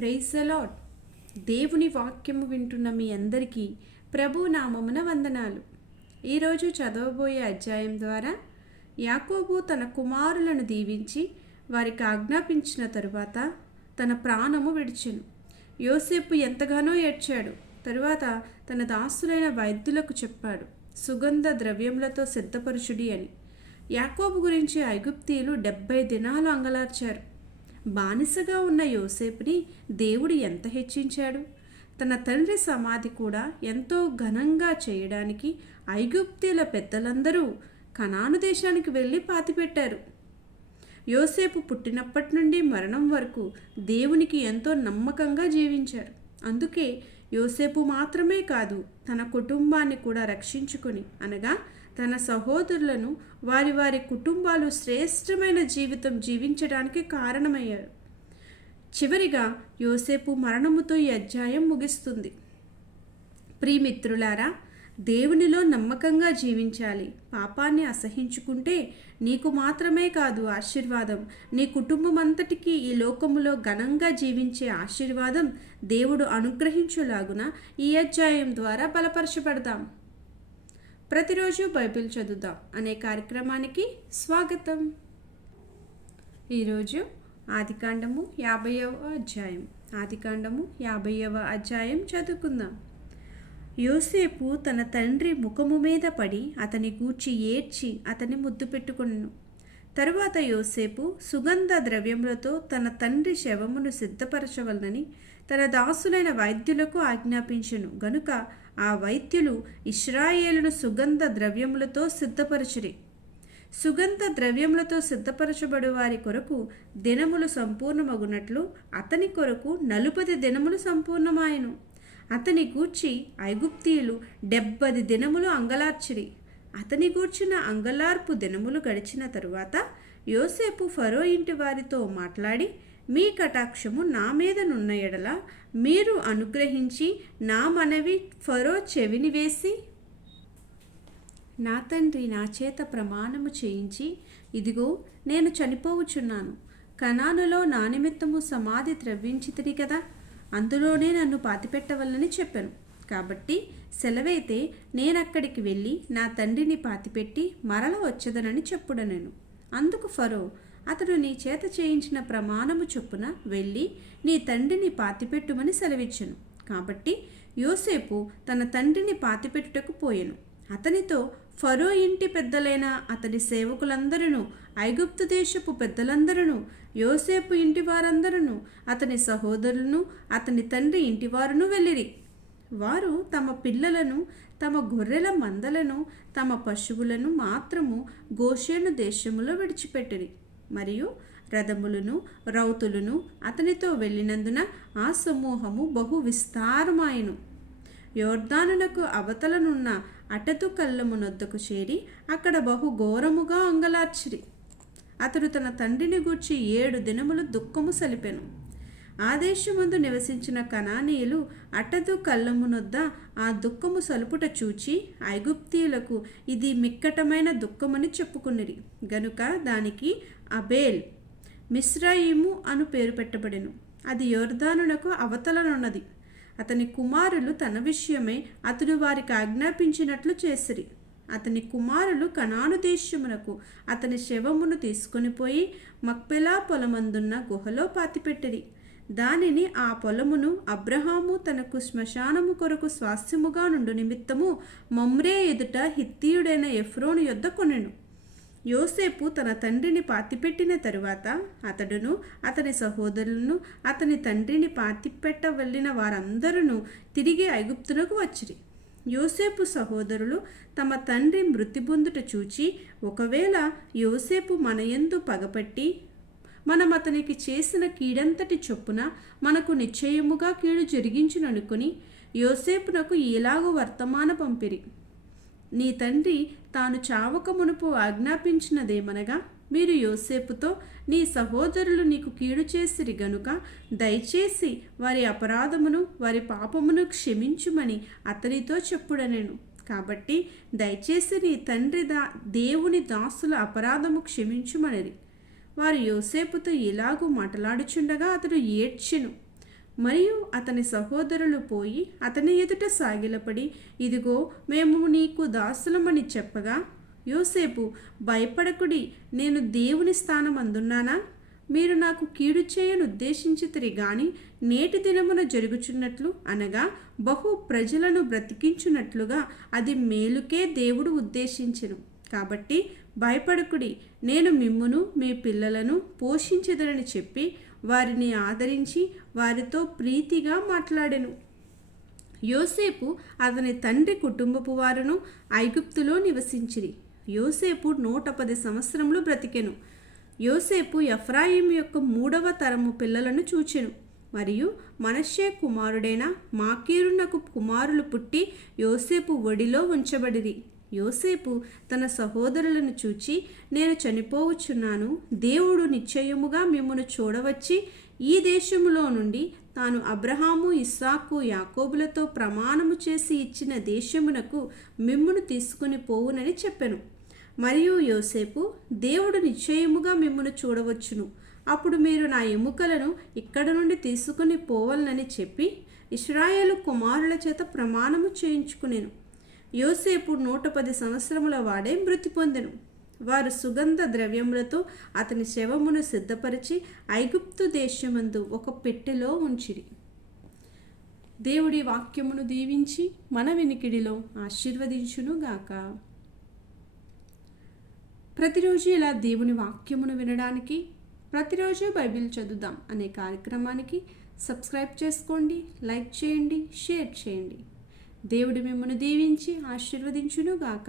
Praise the lord. దేవుని వాక్యము వింటున్న మీ అందరికీ ప్రభు నామమున వందనాలు. ఈరోజు చదవబోయే అధ్యాయం ద్వారా యాకోబు తన కుమారులను దీవించి వారికి ఆజ్ఞాపించిన తరువాత తన ప్రాణము విడిచెను. యోసేపు ఎంతగానో ఏడ్చాడు. తరువాత తన దాసులైన వైద్యులకు చెప్పాడు, సుగంధ ద్రవ్యములతో సిద్ధపరుచుడి అని. యాకోబు గురించి ఐగుప్తీయులు 70 దినాలు అంగలార్చారు. బానిసగా ఉన్న యోసేపుని దేవుడు ఎంత హెచ్చించాడు. తన తండ్రి సమాధి కూడా ఎంతో ఘనంగా చేయడానికి ఐగుప్తీయుల పెద్దలందరూ కనాను దేశానికి వెళ్ళి పాతిపెట్టారు. యోసేపు పుట్టినప్పటి నుండి మరణం వరకు దేవునికి ఎంతో నమ్మకంగా జీవించారు. అందుకే యోసేపు మాత్రమే కాదు, తన కుటుంబాన్ని కూడా రక్షించుకొని, అనగా తన సహోదరులను వారి వారి కుటుంబాలు శ్రేష్టమైన జీవితం జీవించడానికి కారణమయ్యారు. చివరిగా యోసేపు మరణముతో ఈ అధ్యాయం ముగిస్తుంది. ప్రియమిత్రులారా, దేవునిలో నమ్మకంగా జీవించాలి. పాపాన్ని అసహించుకుంటే నీకు మాత్రమే కాదు ఆశీర్వాదం, నీ కుటుంబం అంతటికీ ఈ లోకములో ఘనంగా జీవించే ఆశీర్వాదం దేవుడు అనుగ్రహించులాగున ఈ అధ్యాయం ద్వారా బలపరచబడదాం. ప్రతిరోజు బైబిల్ చదువుదాం అనే కార్యక్రమానికి స్వాగతం. ఈరోజు ఆదికాండము 50వ అధ్యాయం. ఆదికాండము 50వ అధ్యాయం చదువుకుందాం. యోసేపు తన తండ్రి ముఖము మీద పడి అతని గూర్చి ఏడ్చి అతని ముద్దు పెట్టుకొనెను. తరువాత యోసేపు సుగంధ ద్రవ్యములతో తన తండ్రి శవమును సిద్ధపరచవలనని తన దాసులైన వైద్యులకు ఆజ్ఞాపించెను. గనుక ఆ వైద్యులు ఇశ్రాయేలును సుగంధ ద్రవ్యములతో సిద్ధపరచిరి. సుగంధ ద్రవ్యములతో సిద్ధపరచబడు వారి కొరకు దినములు సంపూర్ణమగునట్లు అతని కొరకు 40 దినములు సంపూర్ణమాయెను. అతని గూర్చి ఐగుప్తీయులు 70 దినములు అంగలార్చిరి. అతని గూర్చిన అంగలార్పు దినములు గడిచిన తరువాత యోసేపు ఫరో ఇంటి వారితో మాట్లాడి, మీ కటాక్షము నా మీద నున్న ఎడల మీరు అనుగ్రహించి నా మనవి ఫరో చెవిని వేసి నా తండ్రి నా చేత ప్రమాణము చేయించి, ఇదిగో నేను చనిపోవచ్చున్నాను, కనానులో నా నిమిత్తము సమాధి త్రవ్వించితిరి కదా, అందులోనే నన్ను పాతిపెట్టవల్లని చెప్పాను. కాబట్టి సెలవైతే నేనక్కడికి వెళ్ళి నా తండ్రిని పాతిపెట్టి మరల వచ్చేదనని చెప్పుడనెను. అందుకు ఫరో, అతడు నీ చేత చేయించిన ప్రమాణము చొప్పున వెళ్ళి నీ తండ్రిని పాతిపెట్టుమని సెలవిచ్చెను. కాబట్టి యోసేపు తన తండ్రిని పాతిపెట్టుటకు పోయెను. అతనితో ఫరో ఇంటి పెద్దలైన అతడి సేవకులందరూ, ఐగుప్తు దేశపు పెద్దలందరూ, యోసేపు ఇంటి వారందరూ, అతని సహోదరులను, అతని తండ్రి ఇంటివారును వెళ్ళిరి. వారు తమ పిల్లలను, తమ గొర్రెల మందలను, తమ పశువులను మాత్రము గోషేను దేశములో విడిచిపెట్టిరి. మరియు రథములను రౌతులను అతనితో వెళ్ళినందున ఆ సమూహము బహు విస్తారమాయెను. యోర్దానునకు అవతలనున్న అటదు కళ్ళమునొద్దకు చేరి అక్కడ బహు ఘోరముగా అంగలార్చిరి. అతడు తన తండ్రిని గూర్చి 7 దినములు దుఃఖము సలిపెను. ఆ దేశమందు నివసించిన కనానీయులు అటదు కళ్ళమునొద్ద ఆ దుఃఖము సలుపుట చూచి ఐగుప్తీయులకు ఇది మిక్కటమైన దుఃఖమని చెప్పుకునిరి. గనుక దానికి అబేల్ మిస్రాయిము అను పేరు పెట్టబడెను. అది యోర్దానునకు అవతలనున్నది. అతని కుమారులు తన విషయమై అతడు వారికి ఆజ్ఞాపించినట్లు చేసిరి. అతని కుమారులు కనాను దేశమునకు అతని శవమును తీసుకొని పోయి మక్పెలా పొలమందున్న గుహలో పాతిపెట్టిరి. దానిని, ఆ పొలమును అబ్రహాము తనకు శ్మశానము కొరకు స్వాస్థ్యముగా నుండు నిమిత్తము మమ్రే ఎదుట హిత్తీయుడైన ఎఫ్రోను యొద్ద కొనెను. యోసేపు తన తండ్రిని పాతిపెట్టిన తరువాత అతడును, అతని సహోదరులను, అతని తండ్రిని పాతిపెట్ట వెళ్ళిన వారందరూ తిరిగి ఐగుప్తునకు వచ్చిరి. యోసేపు సహోదరులు తమ తండ్రి మృతి పొందుట చూచి, ఒకవేళ యోసేపు మన యందు పగపట్టి మనం అతనికి చేసిన కీడంతటి చొప్పున మనకు నిశ్చయముగా కీడు జరిగించుననుకుని యోసేపునకు ఇలాగూ వర్తమాన పంపిరి. నీ తండ్రి తాను చావక మునుపు ఆజ్ఞాపించినదేమనగా, మీరు యోసేపుతో, నీ సహోదరులు నీకు కీడు చేసిరి గనుక దయచేసి వారి అపరాధమును వారి పాపమును క్షమించుమని అతనితో చెప్పుడనెను. కాబట్టి దయచేసి నీ తండ్రి దేవుని దాసుల అపరాధము క్షమించుమనిరి. వారు యోసేపుతో ఇలాగూ మాట్లాడుచుండగా అతడు ఏడ్చెను. మరియు అతని సహోదరులు పోయి అతని ఎదుట సాగిలపడి, ఇదిగో మేము నీకు దాసులమని చెప్పగా, యోసేపు, భయపడకుడి, నేను దేవుని స్థానం అందున్నానా? మీరు నాకు కీడు చేయను ఉద్దేశించితిరి గాని నేటి దినమున జరుగుచున్నట్లు అనగా బహు ప్రజలను బ్రతికించున్నట్లుగా అది మేలుకే దేవుడు ఉద్దేశించెను. కాబట్టి భయపడకుడి, నేను మిమ్మును మీ పిల్లలను పోషించెదనని చెప్పి వారిని ఆదరించి వారితో ప్రీతిగా మాట్లాడెను. యోసేపు అతని తండ్రి కుటుంబపు వారును ఐగుప్తులో నివసించిరి. యోసేపు 110 సంవత్సరములు బ్రతికెను. యోసేపు ఎఫ్రాయిము యొక్క 3వ తరము పిల్లలను చూచెను. మరియు మనష్షే కుమారుడైన మాకీరునకు కుమారులు పుట్టి యోసేపు ఒడిలో ఉంచబడిరి. యోసేపు తన సహోదరులను చూచి, నేను చనిపోవచ్చున్నాను, దేవుడు నిశ్చయముగా మిమ్మును చూడవచ్చి ఈ దేశములో నుండి తాను అబ్రహాము, ఇస్సాకు, యాకోబులతో ప్రమాణము చేసి ఇచ్చిన దేశమునకు మిమ్మును తీసుకుని పోవునని చెప్పెను. మరియు యోసేపు, దేవుడు నిశ్చయముగా మిమ్మును చూడవచ్చును, అప్పుడు మీరు నా ఎముకలను ఇక్కడ నుండి తీసుకుని పోవాలని చెప్పి ఇశ్రాయేలు కుమారుల చేత ప్రమాణము చేయించుకునేను. యోసేపు 110 సంవత్సరముల వాడే మృతి పొందెను. వారు సుగంధ ద్రవ్యములతో అతని శవమును సిద్ధపరిచి ఐగుప్తు దేశమందు ఒక పెట్టెలో ఉంచిరి. దేవుడి వాక్యమును దీవించి మన వినికిడిలో ఆశీర్వదించునుగాక. ప్రతిరోజు ఇలా దేవుని వాక్యమును వినడానికి, ప్రతిరోజు బైబిల్ చదువుదాం అనే కార్యక్రమానికి సబ్స్క్రైబ్ చేసుకోండి, లైక్ చేయండి, షేర్ చేయండి. దేవుడు మిమ్మల్ని దీవించి ఆశీర్వదించునుగాక.